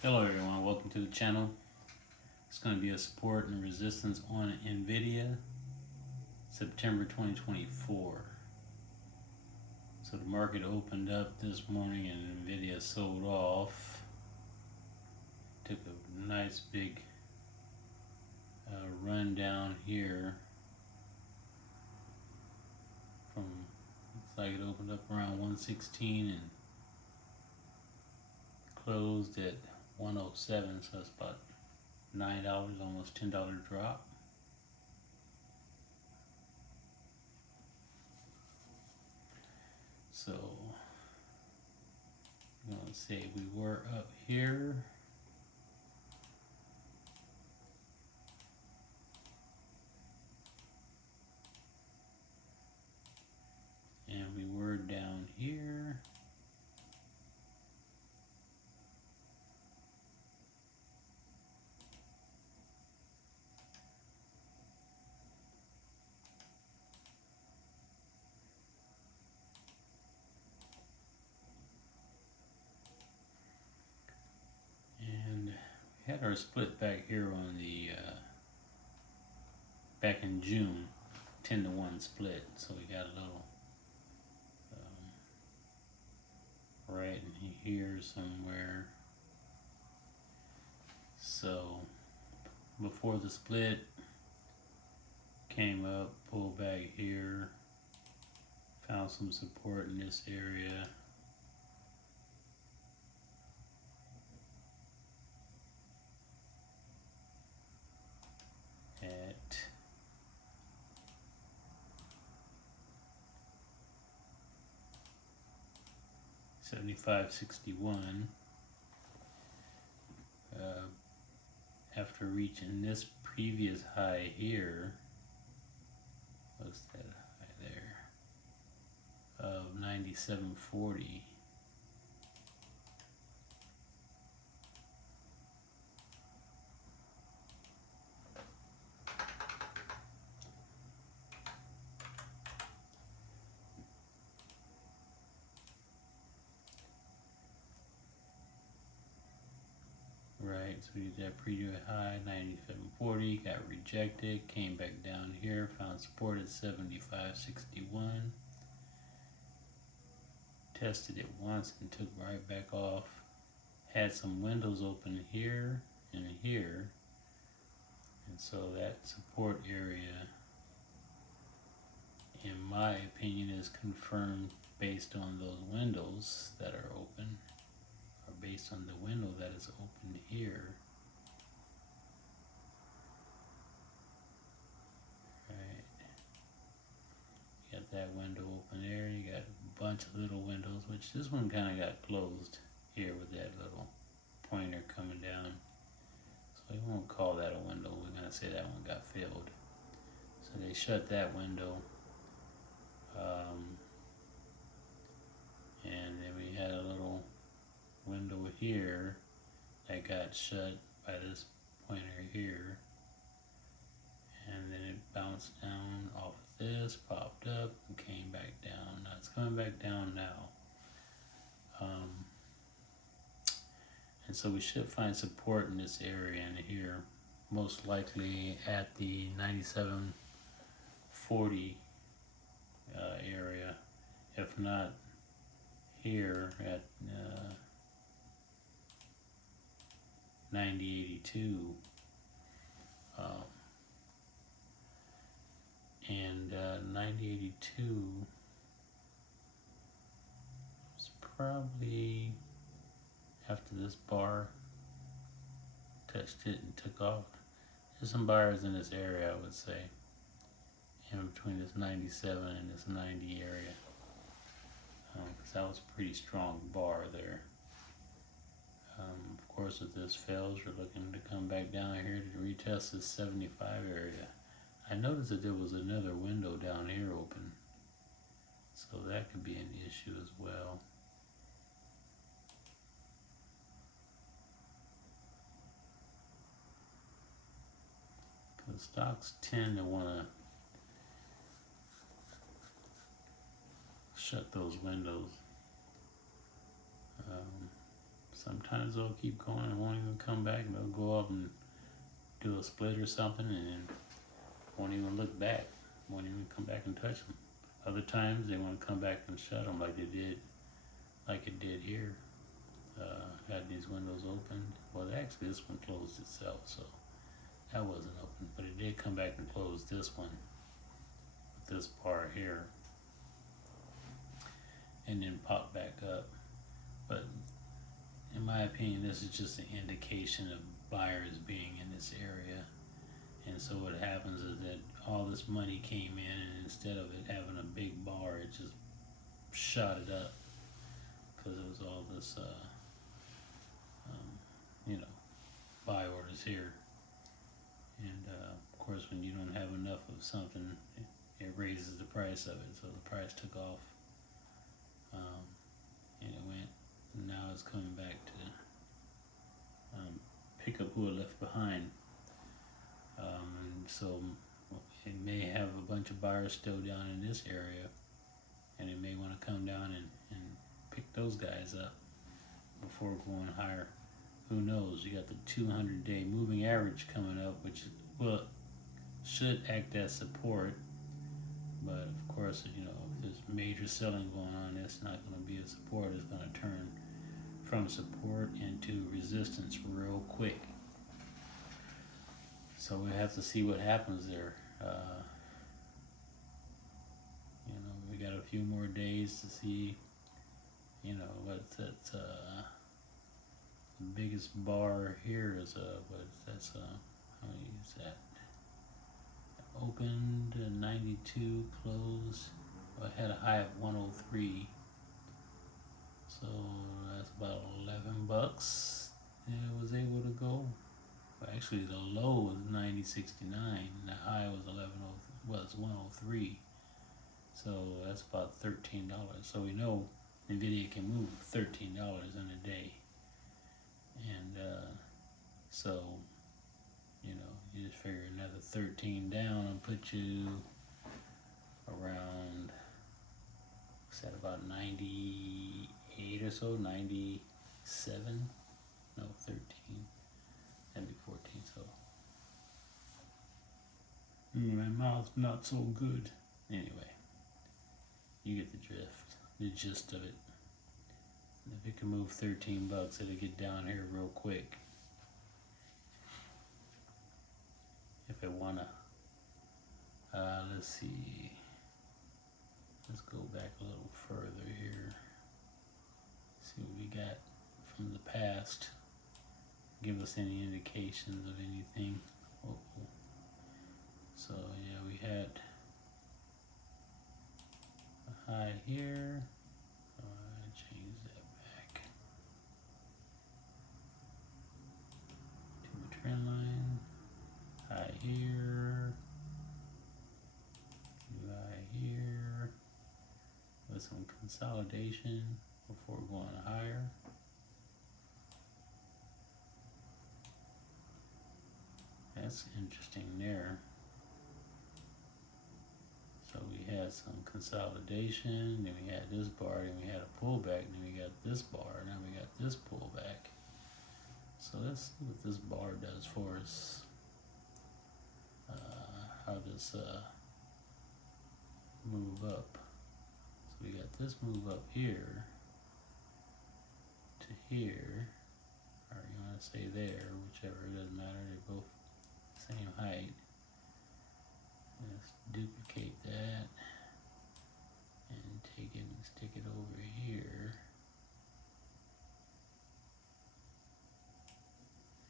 Hello everyone, welcome to the channel. It's going to be a support and resistance on NVIDIA, September 2024. So the market opened up this morning and NVIDIA sold off. Took a nice big run down here from, looks like it opened up around 116 and closed at 107, so it's about $9, almost $10 drop. So I'm going to say we were up here. And we were down here. And we had our split back here on the back in June, 10-to-1 split. So we got a little right in here somewhere. So before the split, came up, pulled back here, found some support in this area. At 75.61. After reaching this previous high here, what's that high there, of 97.40. Right, so we did that previous high, 97.40, got rejected, came back down here, found support at 75.61. Tested it once and took right back off. Had some windows open here and here. And so that support area, in my opinion, is confirmed based on those windows that are open, or based on the window that is opened here. Right. You got that window open there. You got a bunch of little windows, which this one kind of got closed here with that little pointer coming down. So we won't call that a window. We're going to say that one got filled. So they shut that window. And then we had a little window here that got shut by this pointer here. And then it bounced down off of this, popped up, and came back down. Now it's coming back down now. And so we should find support in this area in here, most likely at the 97.40 area, if not here at 90.82. And 90.82 is probably after this bar touched it and took off. There's some buyers in this area, I would say, in between this 97 and this 90 area, because that was a pretty strong bar there. Of course, if this fails, you're looking to come back down here to retest this 75 area. I noticed that there was another window down here open, so that could be an issue as well. Because stocks tend to want to shut those windows. Sometimes they'll keep going and won't even come back. They'll go up and do a split or something and then won't even look back. Won't even come back and touch them. Other times they want to come back and shut them like it did here. Had these windows opened. Well, actually this one closed itself, so that wasn't open. But it did come back and close this one, this bar here, and then pop back up. But in my opinion, this is just an indication of buyers being in this area. And so what happens is that all this money came in, and instead of it having a big bar, it just shot it up because it was all this, buy orders here. And of course, when you don't have enough of something, it raises the price of it. So the price took off, and it went. And now it's coming back to pick up who it left behind. And so it may have a bunch of buyers still down in this area, and it may want to come down and pick those guys up before going higher. Who knows? You got the 200-day moving average coming up, which should act as support. But of course, if there's major selling going on, it's not going to be a support. It's going to turn from support into resistance real quick. So we have to see what happens there. We got a few more days to see, what's that, the biggest bar here is, how many is that? Opened at 92, closed, well, it had a high of 103. So that's about $11. It was able to go. Well, actually, the low was 90.69, and the high was 103. So that's about $13. So we know NVIDIA can move $13 in a day, and so you just figure another 13 down and put you around, what's that, about 98 or so, 97, no, 13. That'd be 14, so my mouth's not so good. Anyway, you get the drift, the gist of it. If it can move $13, it'll get down here real quick. If it wanna, let's see. Let's go back a little further here. See what we got from the past. Give us any indications of anything. So yeah, we had a high here. Change that back to the trend line. High here. High here. With some consolidation before going higher. That's interesting there. So we had some consolidation, then we had this bar, then we had a pullback, then we got this bar, now we got this pullback. So let's see what this bar does for us. How this move up. So we got this move up here to here, or you want to say there, whichever, it doesn't matter, they're both same height. Let's duplicate that and take it and stick it over here.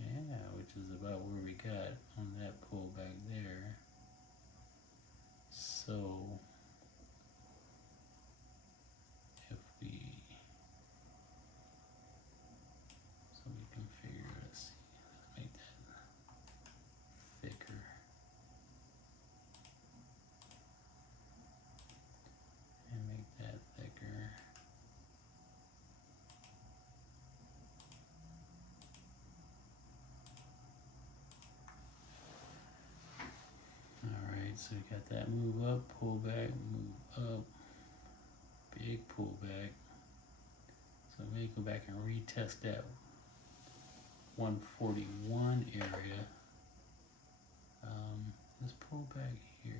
Yeah, which is about where we got on that pullback there. So if we can figure, let's see, let's make that thicker. And make that thicker. Alright, so we got that move up, pull back, move up, big pullback. So I may go back and retest that 141 area. Let's pull back here.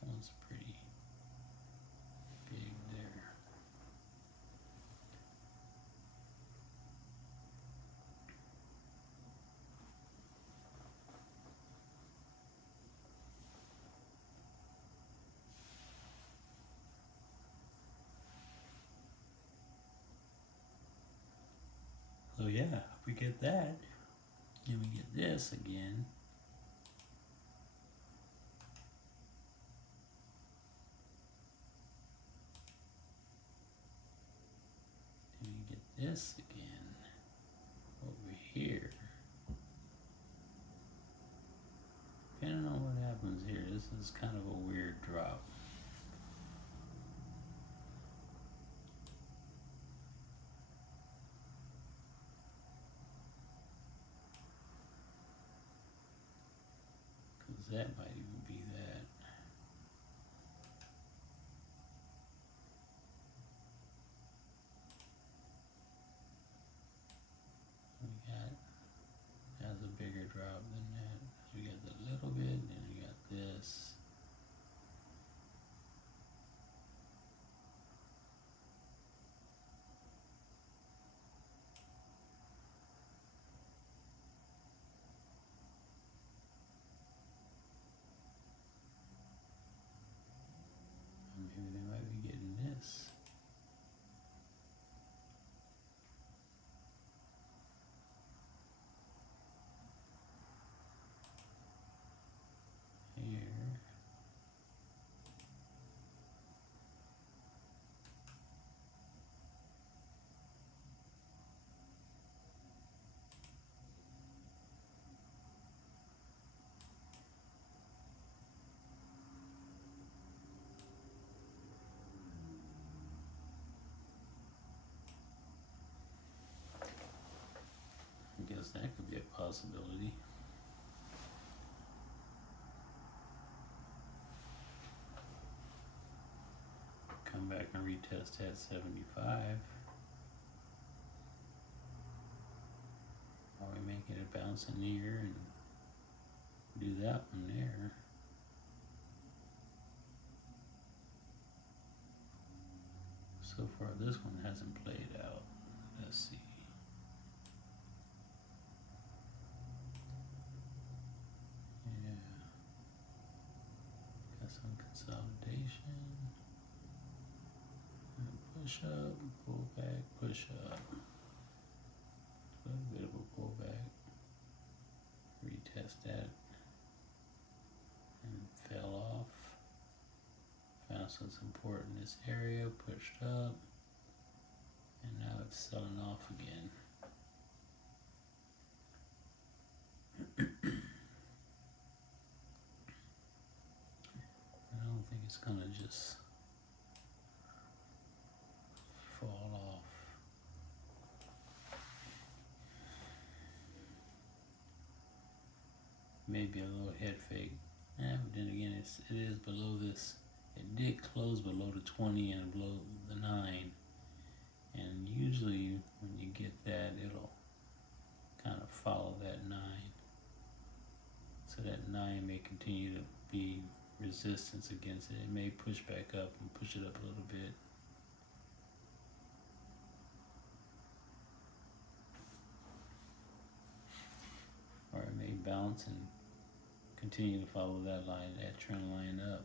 That one's pretty big there. So yeah, if we get that, then we get this again. Then we get this again over here. Depending on what happens here, this is kind of a weird drop. Because that might even be that. We got, that's a bigger drop than that. So we got the little bit, and then we got this. Maybe they might be getting this. Here. I guess that could be a possibility. Come back and retest at 75. Or we make it a bounce in here and do that one there. So far this one hasn't played out. Let's see. Yeah. Got some consolidation. Push up, pull back, push up. A little bit of a pullback. Retest that. And fell off. Found some support in this area, pushed up. And now it's selling off again. I don't think it's gonna just fall off. Maybe a little head fake. But then again, it is below this. It did close below the 20 and below the 9. And usually when you get that, it'll kind of follow that 9. So that 9 may continue to be resistance against it. It may push back up and push it up a little bit. Or it may bounce and continue to follow that line, that trend line up.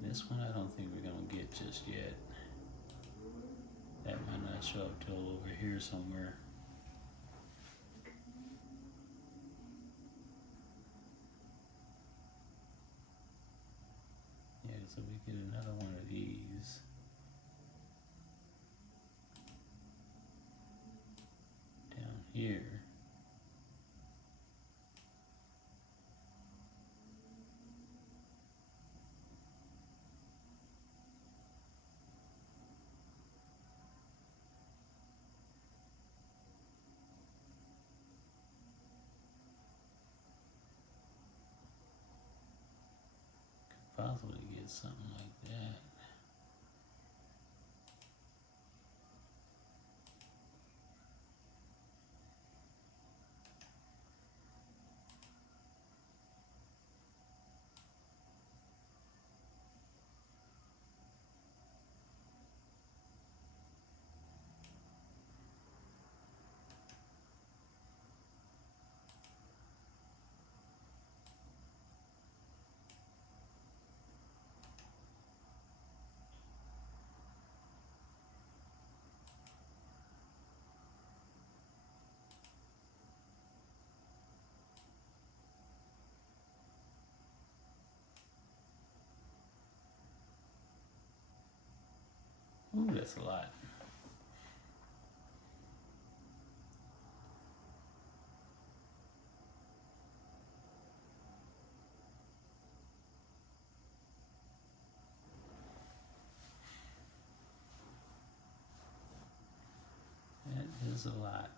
This one I don't think we're gonna get just yet. That might not show up till over here somewhere. Yeah, so we get another one of these. Down here. Possibly get something like that. Ooh, that's a lot. That is a lot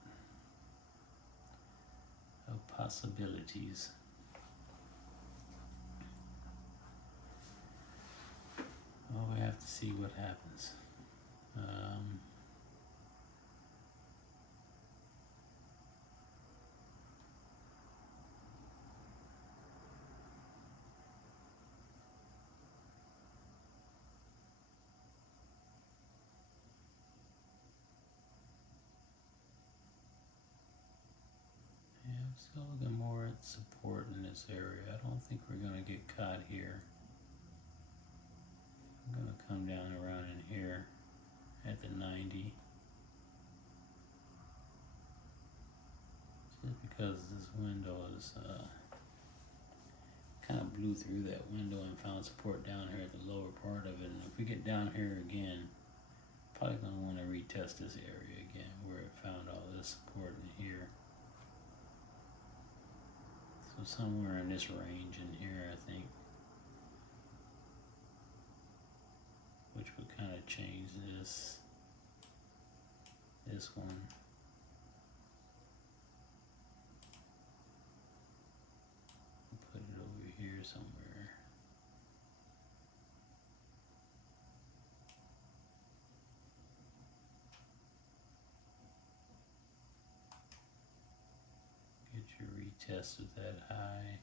of possibilities. Well, we have to see what happens. Yeah, I'm still looking more at support in this area. I don't think we're going to get caught here. I'm going to come down around in here at the 90. Just because this window is kind of blew through that window and found support down here at the lower part of it. And if we get down here again, probably going to want to retest this area again where it found all this support in here. So somewhere in this range in here, I think, which would kind of change this one. Put it over here somewhere. Get your retest of that high.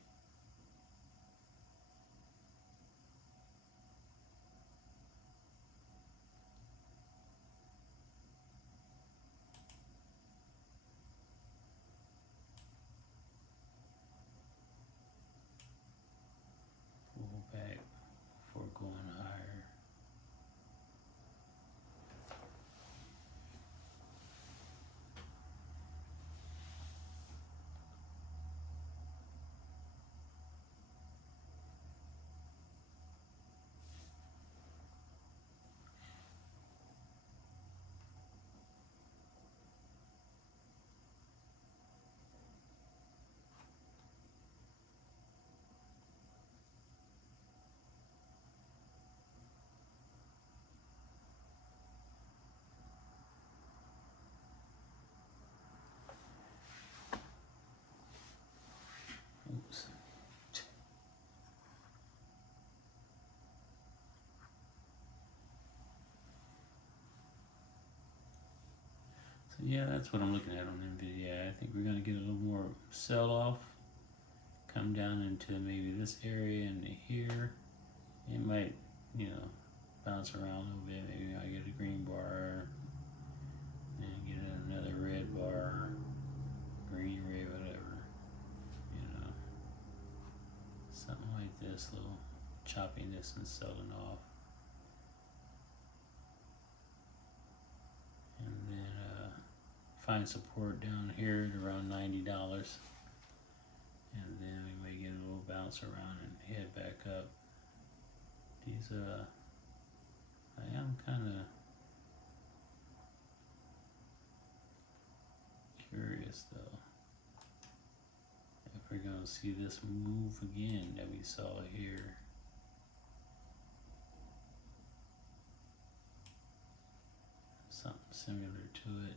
Pull back before going higher. Oops. So yeah, that's what I'm looking at on NVIDIA. I think we're going to get a little more sell-off. Come down into maybe this area into here. It might, bounce around a little bit. Maybe I get a green bar and get another red bar, green, red, whatever. Something like this, little choppiness and selling off. And then find support down here at around $90. And then we may get a little bounce around and head back up. These, I am kind of curious though if we're going to see this move again that we saw here. Something similar to it.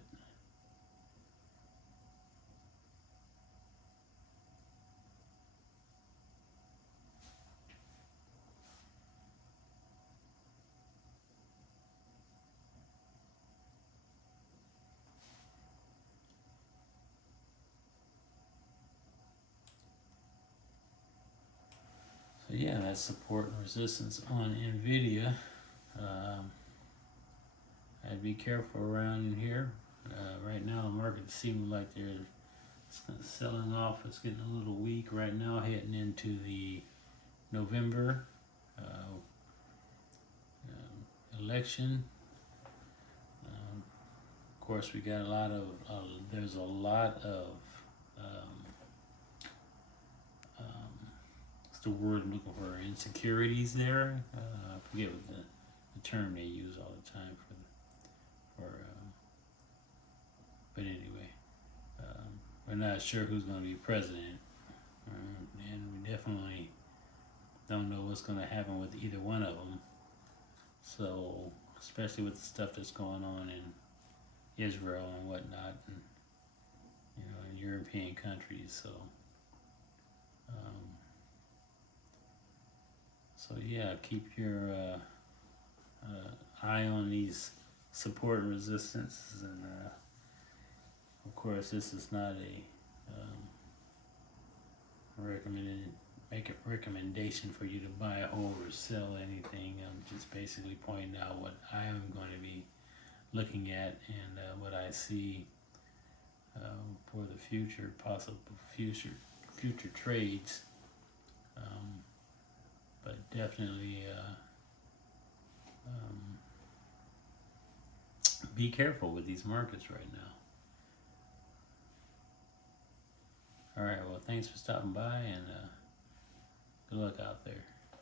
So yeah, that's support and resistance on NVIDIA. I'd be careful around in here. Right now the market seems like they're selling off. It's getting a little weak right now, heading into the November election. Of course, we got a lot of, there's a lot of, what's the word I'm looking for, insecurities there. I forget what the term they use all the time for we're not sure who's going to be president, and we definitely don't know what's going to happen with either one of them. So, especially with the stuff that's going on in Israel and whatnot, and in European countries. So yeah, keep your eye on these support and resistances, and of course, this is not a recommendation for you to buy, hold, or sell anything. I'm just basically pointing out what I am going to be looking at and what I see for the future, possible future trades. But definitely be careful with these markets right now. All right, well, thanks for stopping by, and good luck out there.